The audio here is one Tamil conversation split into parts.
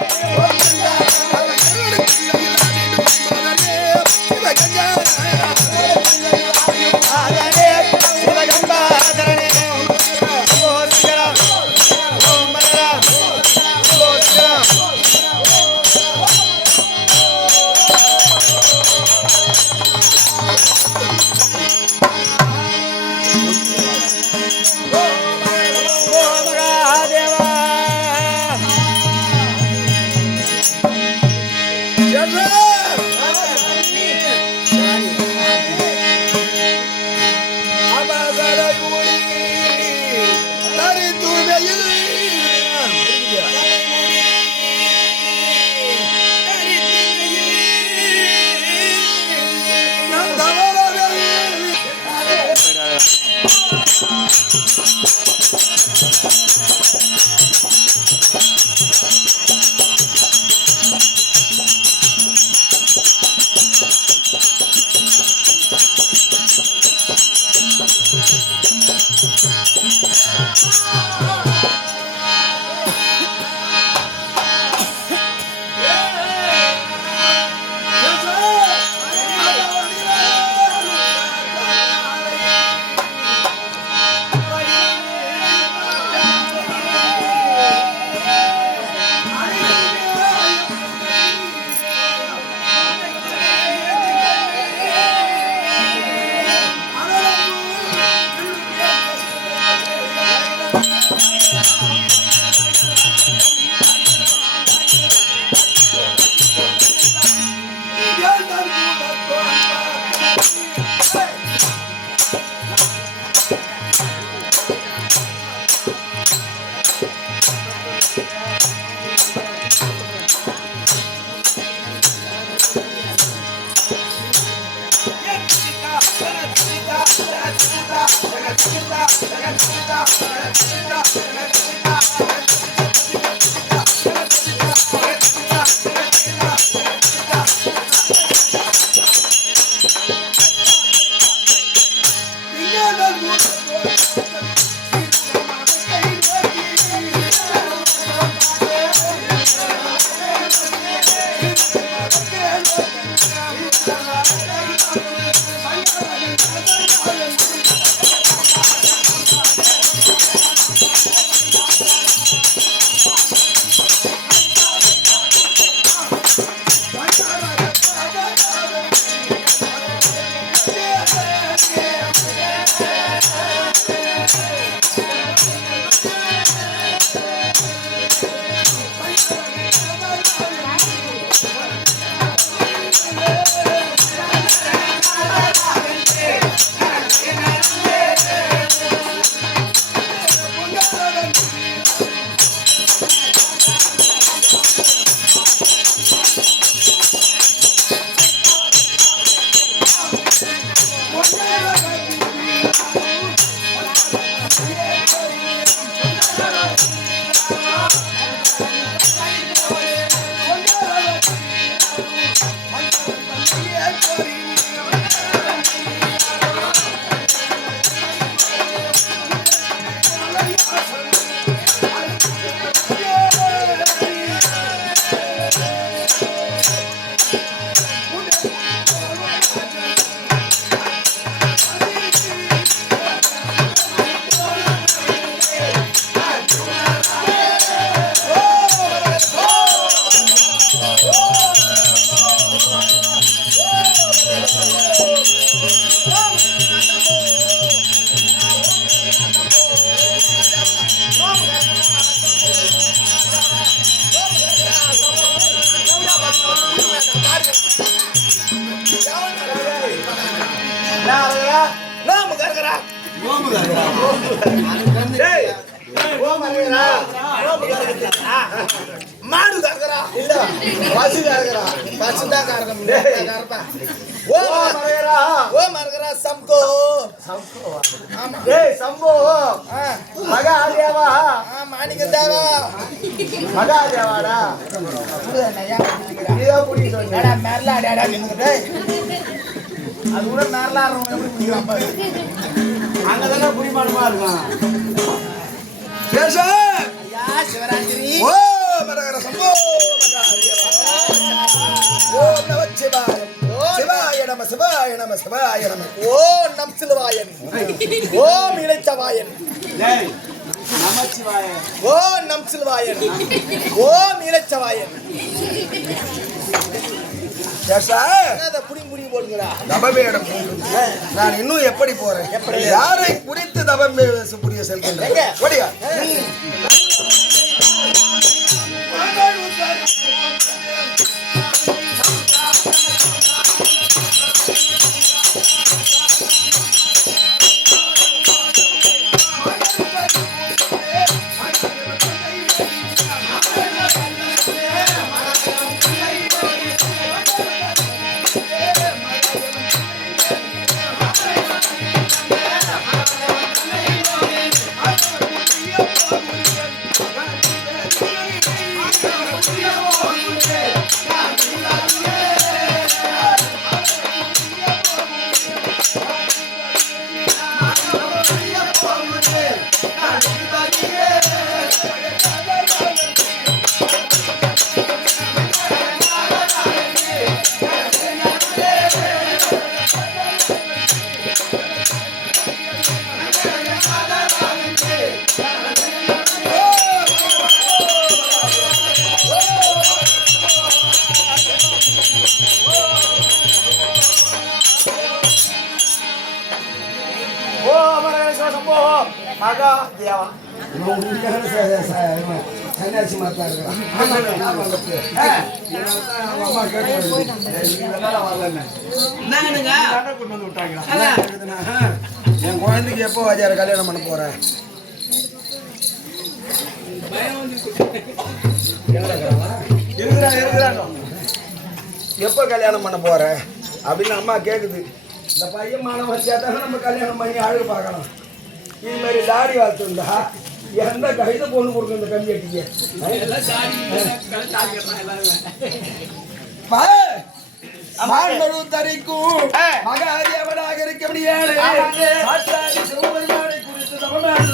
Yeah. மாடு கறக்குறா. இல்ல பசு கறக்குறா. பசு தான் கறக்கும். கறப்பா ஓ ஓ மலையரா ஓ மறக்கிறா சம்கோ ஆமா. டேய் சம்போ. ஆ. மக ஆதியாவா ஆ மாணிக்க தேவா மக ஆதியாவாடா நீதான் புடி சொன்ன டேடா மேரலா டேடா நின்னுக்கிட்டு. அது கூட மேரலா ஆடுறவங்க எப்படி பிடிக்கிறான் பாரு அங்கதான குடிமானமா இருக்கான் சேஷா! சிவராத்திரி. ஓ மரகர சம்போ ஓம் நம் சிலுவாயன். ஓம் இளைச்சவாயன் அதை புடி புடி போடுங்கடா தபமேடம். நான் இன்னும் எப்படி போறேன்? எப்படி? யாரை குறித்து தபம் புரிய செல்கின்றேன் விட்டாங்களா என்ன இருக்குதுன்னா, என் குழந்தைக்கு எப்போ வாஜார கல்யாணம் பண்ண போறேன் இருக்கிறான் இருக்கிறான். எப்போ கல்யாணம் பண்ண போற? அப்படின்னு அம்மா கேக்குது. இந்த பையன் வச்சா தானே நம்ம கல்யாணம் பண்ணி அழகு பார்க்கலாம் இது மாதிரி தாடி வளர்த்துருந்தா எந்த கைது பொண்ணு கொடுக்கும் இந்த கம்பி அட்டிக்கு மாண்படு தரிக்கும். மகாதேவனாக இருக்க முடியாது.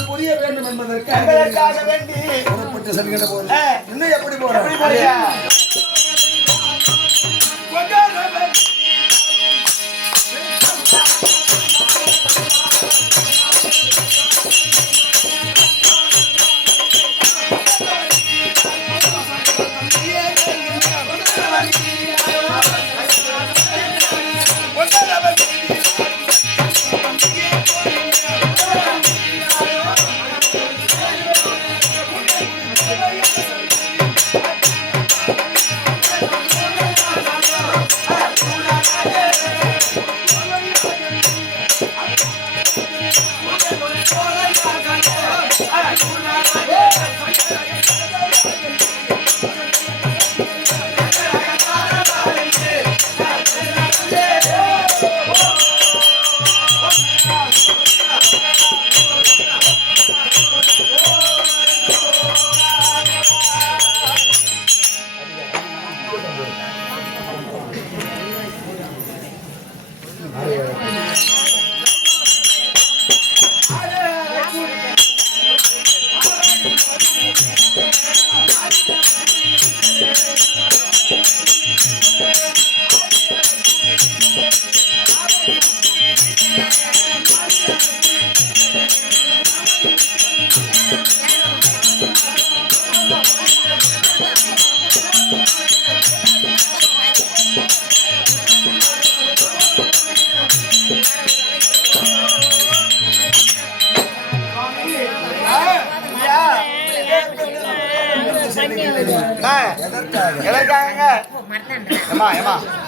புரிய வேண்டும் என்பதற்காக வேண்டி. புறப்பட்டு செல்கின்ற போது. இன்னும் எப்படி போற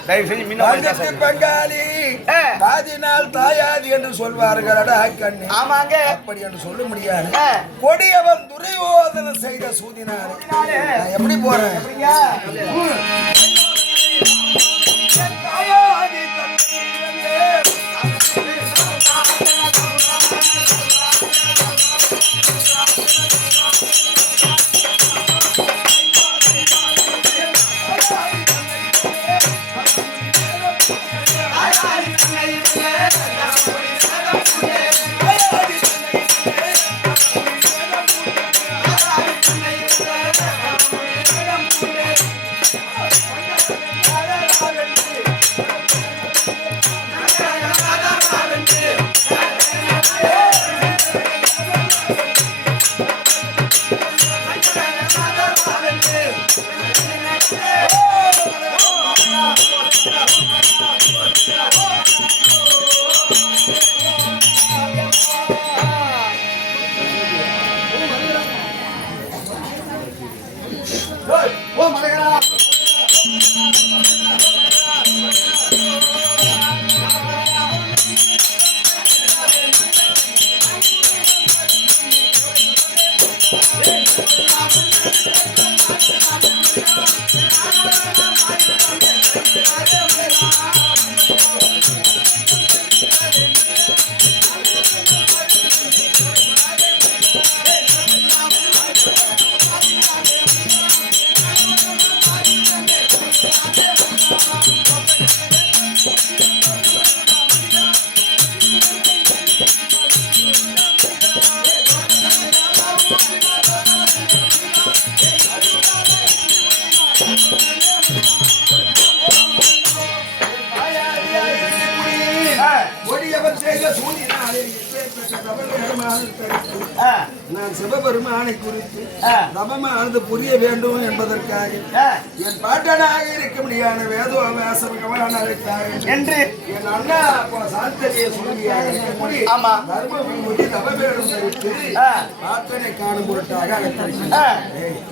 தயவு செஞ்சு முன்ன போய் பங்கத்து பேசாதீங்க. பங்காளி ஆ. பாதினால் தாயாதி என்று சொல்வார்களடா கண்ணி. ஆமாங்க. அப்படி என்று சொல்ல முடியாது. கொடியவன் துரியோதனன் செய்த சூதினார். எப்படி போறேன்? கொடியவன் நான் சிவபெருமானை குறித்து ஆ. தவமானது புரிய வேண்டும் என்பதற்காக என் பாட்டனாக இருக்க முடியாத வேதோ வேசம் கவலானதற்காக என்று. என் அண்ணா சாந்தரிய சொல்லியாக இருக்கக்கூடிய ஆமா. தர்மபுரி தவபேடம் தரித்து ஆ. பாட்டனை காணும் பொருட்டாக அழைத்திருக்கிறேன் ஆ,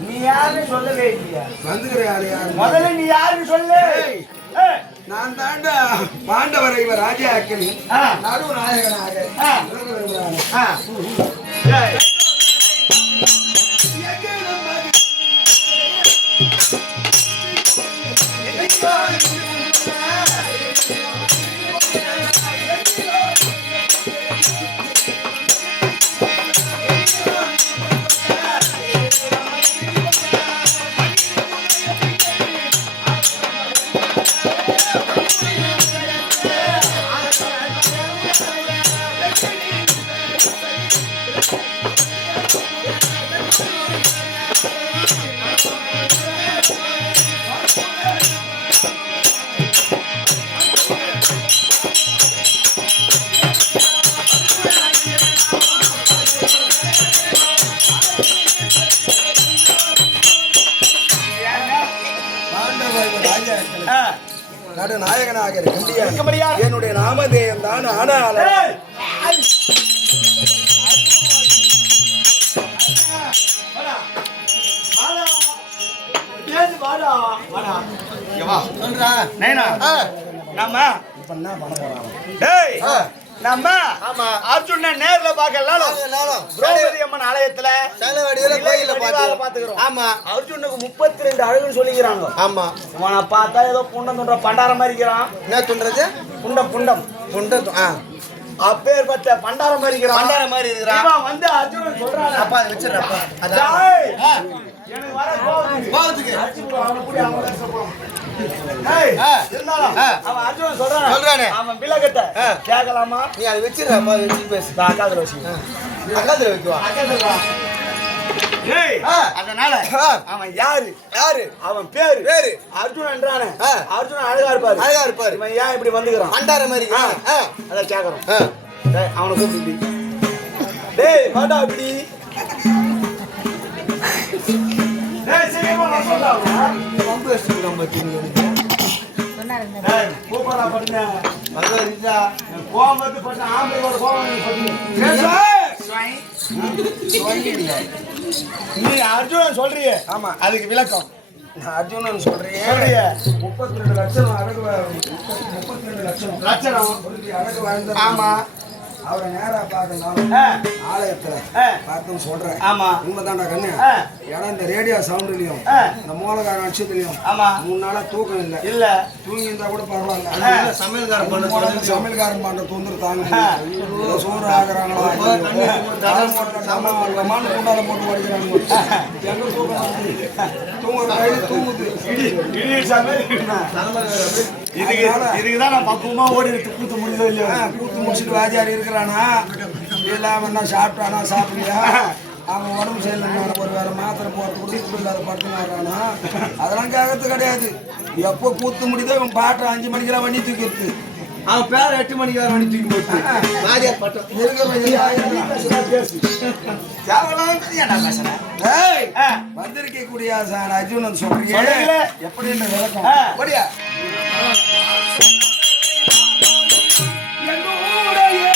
நீ யாருன்னு சொல்லவே இல்லையா? வந்துகிற ஆளு யாரு? முதல்ல நீ யாருன்னு சொல்லு. நான் தாண்டா பாண்டவரை இவர் ராஜாக்கள். நடுநாயகனாக. ஆ. நடுநாயகனாக இருக்க முடியாது. என்னுடைய நாமதேயம் தான் ஆனால். நம்ம இப்ப என்ன பண்ண போறாங்க? டேய் நம்ம அர்ஜுன நேர்ல பார்க்கலாம் திரௌபதி அம்மன் ஆலயத்துல பாத்துக்கிறோம் ஆமா. அர்ஜுனுக்கு முப்பத்தி ரெண்டு அழகுன்னு சொல்லிக்கிறாங்க. ஆமா. இவனை பார்த்தா ஏதோ புண்டம் தோன்ற பண்டாரம் மாதிரி இருக்கிறான். என்ன சொல்றது புண்டம் புண்டம். புண்ட ஆ. அப்பேற்பட்ட பண்டாரம் மாதிரி இருக்கிறான். பண்டாரம் மாதிரி இருக்கிறான். இவன் வந்து அர்ஜுனன் சொல்றான். அப்பா அதை வச்சிடுறப்பா எனக்கு வர கோவத்துக்கு. கோவத்துக்கு. போ, அவனை புடி, அவன் சொல்றான். அவன் விலகட்ட. கேட்கலாமா? நீ அதை வச்சிடுறப்பா அதை வச்சு பேசு. அக்காதுல வச்சு. அக்காத்துல வைக்குவா. அதனால. அவன் யாரு? யாரு? அவன் பேரு. பேரு. அர்ஜுனன்றானே. ஆ. அர்ஜுனன் அழகா இருப்பாரு. அழகா இருப்பாரு. இவன் ஏன் இப்படி வந்துக்கிறான்? பண்டார மாதிரி ஆ. ஆ. அத கேக்குறோம் ஆ. டேய் அவனை கூப்பிட்டு. டேய் வாடா இப்படி. ஆம்பளையோட கோவம் நீ அர்ஜுனன் சொல்றியே. ஆமா. அதுக்கு விளக்கம். நான் அர்ஜுனன் சொல்றேன். சொல்றியே. முப்பத்தி ரெண்டு லட்சம் அழகு முப்பத்தி ரெண்டு லட்சம். ஒருத்தி அழகு வாழ்ந்த ஆமா. அவரை நேரா பார்க்கணும் ஆ, ஆலயத்துல பார்த்து சொல்றேன். ஆமா. உண்மைதான்டா கண்ணு. ஏன்னா இந்த ரேடியோ சவுண்ட்லயும் இந்த மூலகார மூணு நாளா தூக்கம் இல்லை. இல்ல. தூங்கி இருந்தா கூட பரவாயில்ல. சமையல்காரன் பண்ண மூணு சமையல்காரன் தாங்க முடியல. ஏதோ சோறு ஆகுறாங்களா? மானு கொண்டாட போட்டு வடிக்கிறாங்க எங்க தூக்கம் கையில தூங்குது. இதுக்கு இதுக்குதான் நான் பக்குவமா ஓடி எடுத்து கூத்த முடியுதோ இல்லையோ? கூத்து முடிச்சுட்டு வாஜாரி இருக்கிறானா? இல்லாம என்ன சாப்பிட்டானா சாப்பிடலையா? அவன் உடம்பு சரியில்லைன்னா ஒரு வேற மாத்திரை போறது கூட இப்படி இல்லாத படுத்துனாரானா அதெல்லாம் கேட்கறது கிடையாது. எப்போ கூத்து முடியுதோ இவன் பாட்டை அஞ்சு மணிக்கெல்லாம் வண்டி தூக்கிடுது. அவன் பேர் எட்டு மணிக்கு வர மணி தூக்கி போட்டு. வாரியார் பட்டம் வந்திருக்க கூடிய சார் அர்ஜுனன் சொல்றீங்க. எப்படி என்ற விளக்கம். ஆ. படியா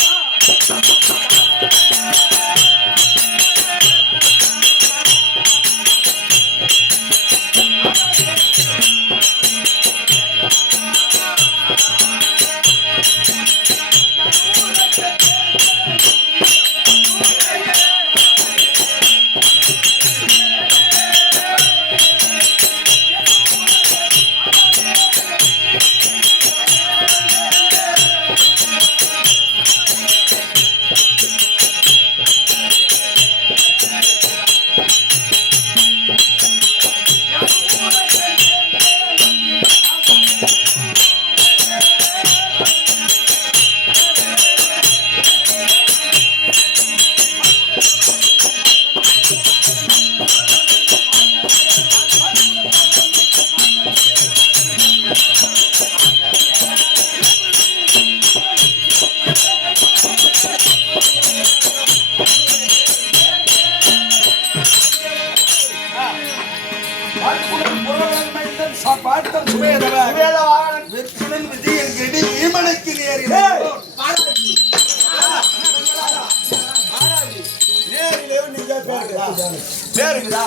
நேரிலே வந்து பேருக்குதா?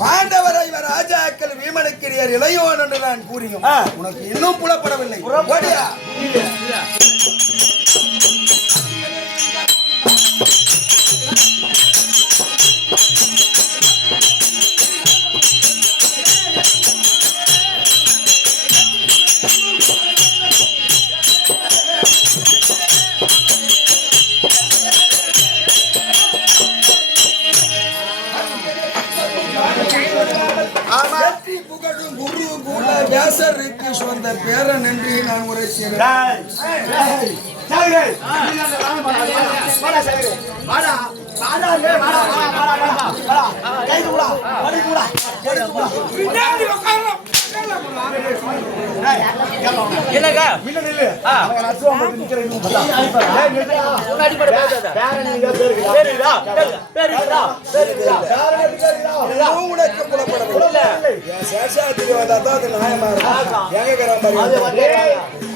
பாண்டவரை இவர் ராஜாக்கள் வீமனுக்கிறியர் இளையோன் என்று நான் கூறியும். உனக்கு இன்னும் புலப்படவில்லை. வியாசருக்கு சொந்த பேரன் என்று நான் உரைக்கிறேன். என்னங்க? உனக்கு புலப்படவில்லை என் சேஷாத்திரி வந்தா தான் அது நியாயமா இருக்கும் எங்க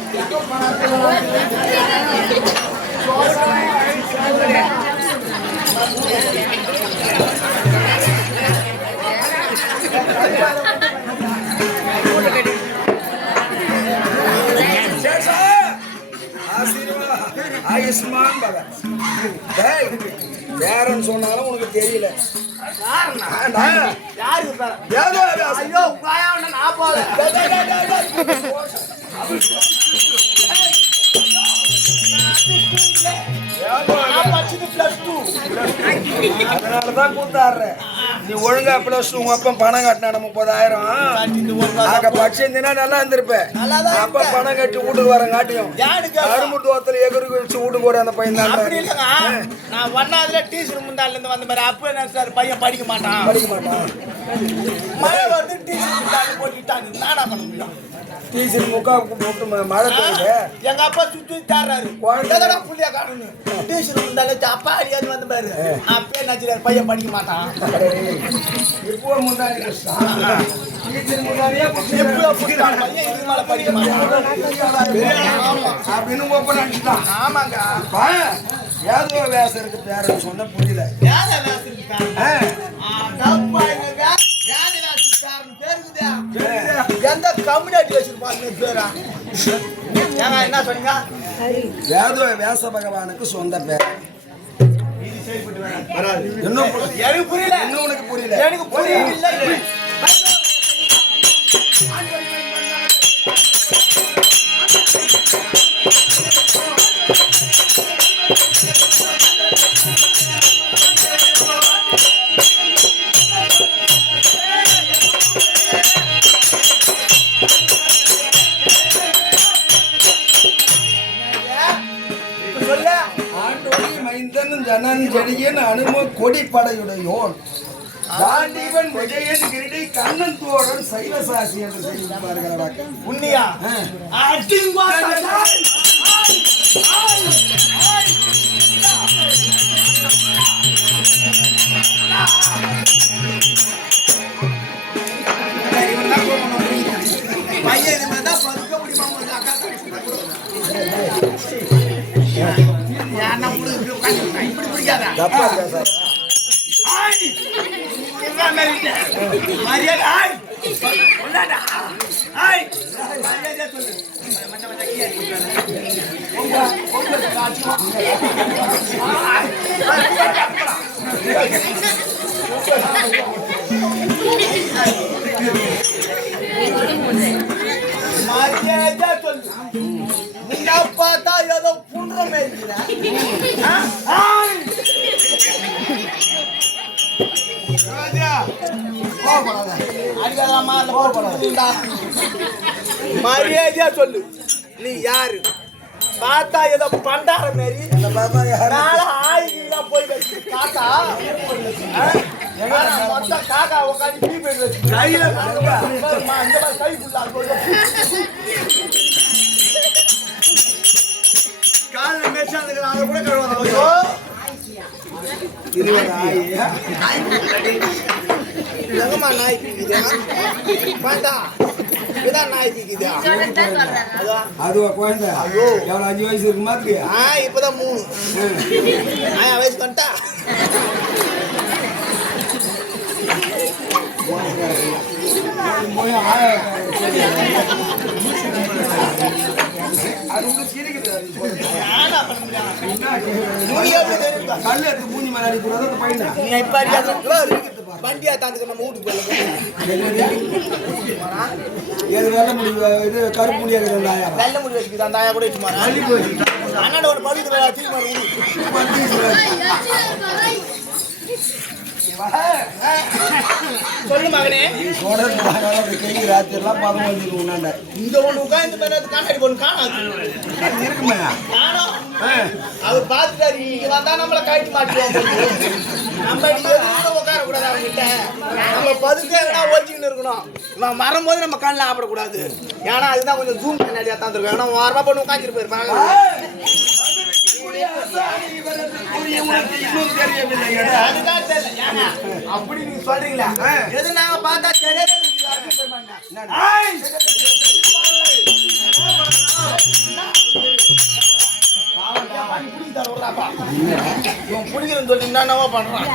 ஆயுஷ்மான் டேய் பேரன் சொன்னாலும் உனக்கு தெரியல. யாரு. ஐயோ, நான் போல. அதனாலதான் கூத்தாடுறேன். நீ ஒழுங்கா பிளஸ் உங்க அப்பா பணம் கட்டின முப்பதாயிரம். ஆக படிச்சிருந்தீங்கன்னா நல்லா இருந்திருப்பேன் நல்லாதான் அப்பா பணம் கட்டி வீட்டுக்கு வரங்காட்டியும் யாருக்கு அப்பா? கரும்பு தோத்தல எகுரு வச்சு வீட்டுக்கு ஓடி அந்த பையன் அப்படி தான் நான் ஒன்னாவதுல டீச்சர் முந்தால இருந்து வந்த மாதிரி அப்ப என்ன சார் பையன் படிக்க மாட்டான். படிக்க மாட்டான். மழை வருது டீச்சர் முந்தால போட்டுட்டான் நானா பண்ண முடியும்? டீச்சர் முக்கா போட்டு மழை பெய்யுது. எங்க அப்பா சுத்தி தாடுறாரு. குழந்தை. புள்ளியா காணணும் டீச்சர் முந்தால அப்பா அடியாது வந்த பாரு அப்பே நச்சுறாரு பையன் படிக்க மாட்டான். மாட்டான் ஆமா அப்படின்னு ஓப்பன் அடிச்சுட்டான் ஆமாங்க அப்பா, ஏதோ வேசருக்கு பேரன் சொன்ன புரியல வேத எந்த கம்யூனிட்டி வச்சிருப்பாங்க பேரா என்ன சொன்னீங்க வேத வேச பகவானுக்கு சொந்த பேர் இன்னும் பு- எனக்கு புரியல. இன்னும் உனக்கு புரியல? எனக்கு புரியல. மைந்தன் ஜனன் ஜெடியன் அனும கொடிப்படையுடையோன். தாண்டிவன் விஜயன் கிரீடை கண்ணன் தோழன் சைவசாசி என்று செய்திருப்பார்கள் உன்னியா அடிங்கோ சசாய். பையன் இது மாதிரி இப்படி பிடிக்காதா தப்பா பேசாத. ஆய் மரியாதை ஆய் உள்ளாடா ஆய் மரியாதை சொல்லு மச்ச மச்ச கீழே உங்க உங்க ஆய் மரியாதை சொல்லு முன்ன பார்த்தா ஏதோ போடா. மரியாதையா சொல்லு. நீ யாரு? பார்த்தா ஏதோ பண்டார மாரி. மேல ஆயிலாம் போய் வச்சு. காக்கா மொத்தம் காக்கா உட்காந்து டீ போய் வச்சு கையில கை ஃபுல்லா கால்ல மேய்ச்சாந்துக்கிறான், அதை கூட கழுவாத. இது ஒரு நாய் வேண்டா நாய் அதான் அதுவா குழந்தை? ஐயோ. எவ்வளவு அஞ்சு வயசு இருக்கு? மாதிரி ஆ இப்பதான் மூணு. ஆயா வயசு வந்துட்டா? அது எடுத்து மூஞ்சி அடிக்கூடாது அந்த நீ வண்டியா தாந்துக்கு நம்ம வீட்டுக்கு போயிடலாம் முடிவு இது கருப்பு முடியாது இருந்தாயா வெள்ள முடி வச்சுக்குது தாயா கூட இட்டு அண்ணாட ஒரு பழுது தூக்கி சொல்லு மகனே. ராத்திரி எல்லாம் பதம் இந்த ஒண்ணு உட்கார்ந்து மேல கண்ணாடி பொண்ணு காணாது. அது இருக்குமே காணோம். அவர் பார்த்துட்டாரு இங்க வந்தா நம்மள மாட்டுவோம். நம்ம இங்க எதுவும் உட்கார கூடாது நம்ம பதுக்க எங்கன்னா ஓச்சிக்கிட்டு இருக்கணும். வரும்போது நம்ம கண்ணில் ஆப்படக்கூடாது. ஏன்னா அதுதான் கொஞ்சம் ஜூம் கண்ணாடியா இருக்கும் ஏன்னா ஓரமா பண்ணி உட்காந்துட்டு போயிருப்பாங்க. அதுதான் தெரியல. ஏன்னா, அப்படி நீங்க சொல்றீங்களா? எது நாங்க பார்த்தா தெரியாது பிடிக்கிறேன்னு சொல்லி என்னென்னவோ பண்றான்.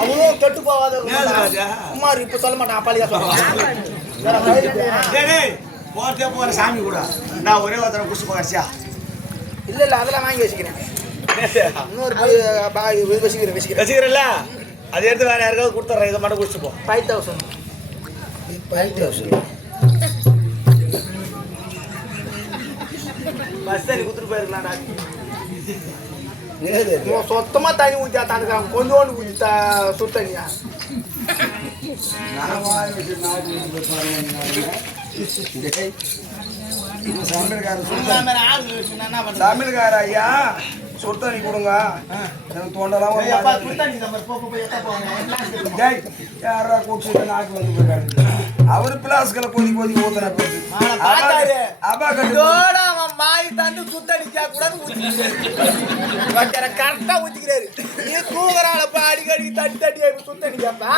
அவனும் கெட்டு போகாத குமார் இப்ப சொல்ல மாட்டான் அப்பாலியா சொல்லுவான் போறதே போற சாமி கூட. நான் ஒரே ஒருத்தர குடிச்சு போகாச்சியா இல்ல இல்ல அதெல்லாம் வாங்கி வச்சுக்கிறேன். இன்னொரு வச்சுக்கிறேன் வச்சுக்கிறேன். வச்சுக்கிறல்ல அதை எடுத்து வேற யாருக்காவது கொடுத்துட்றேன் இதை மட்டும் குடிச்சு போ. ஃபைவ் தௌசண்ட் பஸ் தண்ணி குத்துட்டு போயிருக்கலாம்டா. இவன் சொத்தமா தண்ணி ஊத்தி தாண்டுக்கான் கொஞ்சோண்டு ஊத்தி பண்றது? தமிழ்கார ஐயா சுத்தணி கொடுங்க எனக்கு இருக்குது. டேய், யாரா நாக்கு வந்து போயிருக்காரு அவரு பிளாஸ்களை கொதி கொதி. அபா கட்டு மாய் தண்ணி சுத்தடிக்கா கூடாது ஊத்திக்கிறாரு கரெக்டா ஊத்திக்கிறாரு. நீ தூங்குறாளப்ப அடிக்கடி தட்டி தட்டி சுத்தடிக்காப்பா?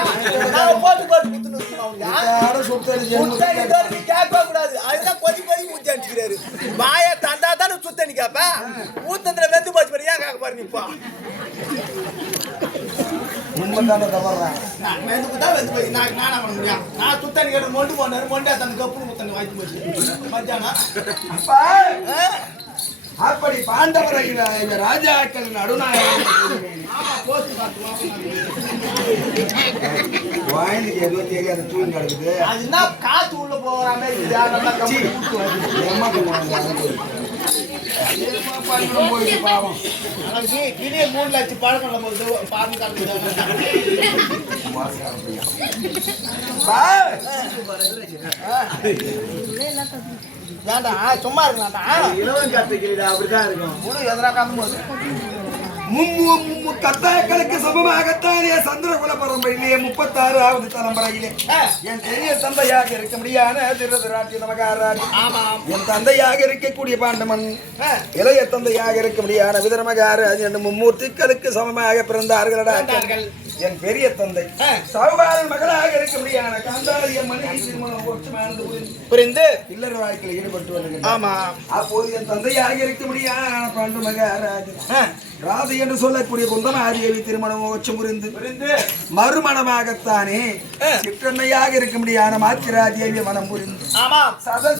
நான் போட்டு போட்டு குத்துன்னு யாரும் சுத்தடிச்சு சுத்தடி தோறும் கேட்க கூடாது. அதுதான் கொதி கொதி ஊத்தி அடிச்சுக்கிறாரு. மாய தந்தா தானே சுத்தடி கேப்பா ஊத்தத்துல வெந்து போச்சு பாரு ஏன் கேட்க பாரு இப்போ உண்மைதானே நான் வெந்துக்கு தான் வெந்து போய் நான் நானா பண்ண முடியும். நான் சுத்தடி கேட்டு மொண்டு போனாரு மொண்டை தண்ணி கப்புனு முத்தண்ணி வாங்கி போச்சு. மத்தியானம். அப்பா? அப்படி பாண்டவரை இந்த ராஜாக்கள் நடுநாயகம் வாயிலுக்கு ஏதோ தெரியாத தூங்கி கிடக்குது. அது என்ன காத்து உள்ள போகிற மாதிரி பாவம் கிளிய மூணு லட்சம் பழக்கம் நம்ம இது பாருங்க பா, வேண்டாம் சும்மா கத்துக்கிறீடா அப்படிதான் இருக்கும் முழு எதிராக காணும் போது. மும்மு மும்மு கத்தாக்களுக்கு சமமாகத்தானே? சந்திரகுல பரம்பரையிலே முப்பத்தாறாவது தலைமுறையிலே. என் பெரிய தந்தையாக இருக்க முடியாத திருதராட்சி நமகாராஜ் என் தந்தையாக இருக்கக்கூடிய பாண்டமன் இளைய தந்தையாக இருக்க முடியாத விதர்மகாராஜ் என்று மும்மூர்த்திகளுக்கு சமமாக பிறந்தார்களடா. பிறந்தார்கள். என் பெரிய தந்தை. ஆ. சௌபாலன் மகளாக இருக்க முடியாத. காந்தாரிய மனைவி திருமணம் ஒற்றுமானது புரிந்து? இல்லற வாழ்க்கையில் ஈடுபட்டு வருகின்றார். ஆமாம் அப்போது என் தந்தையாக இருக்க முடியாத. பாண்டு மகாராஜ் ராதை என்று சொல்லக்கூடிய குந்தமாரியவி திருமணம் மோட்சம் புரிந்து புரிந்து? மறுமணமாகத்தானே? சிற்றன்னையாக இருக்க முடியாத. மாத்திராதேவி மனம் புரிந்து ஆமாம் சத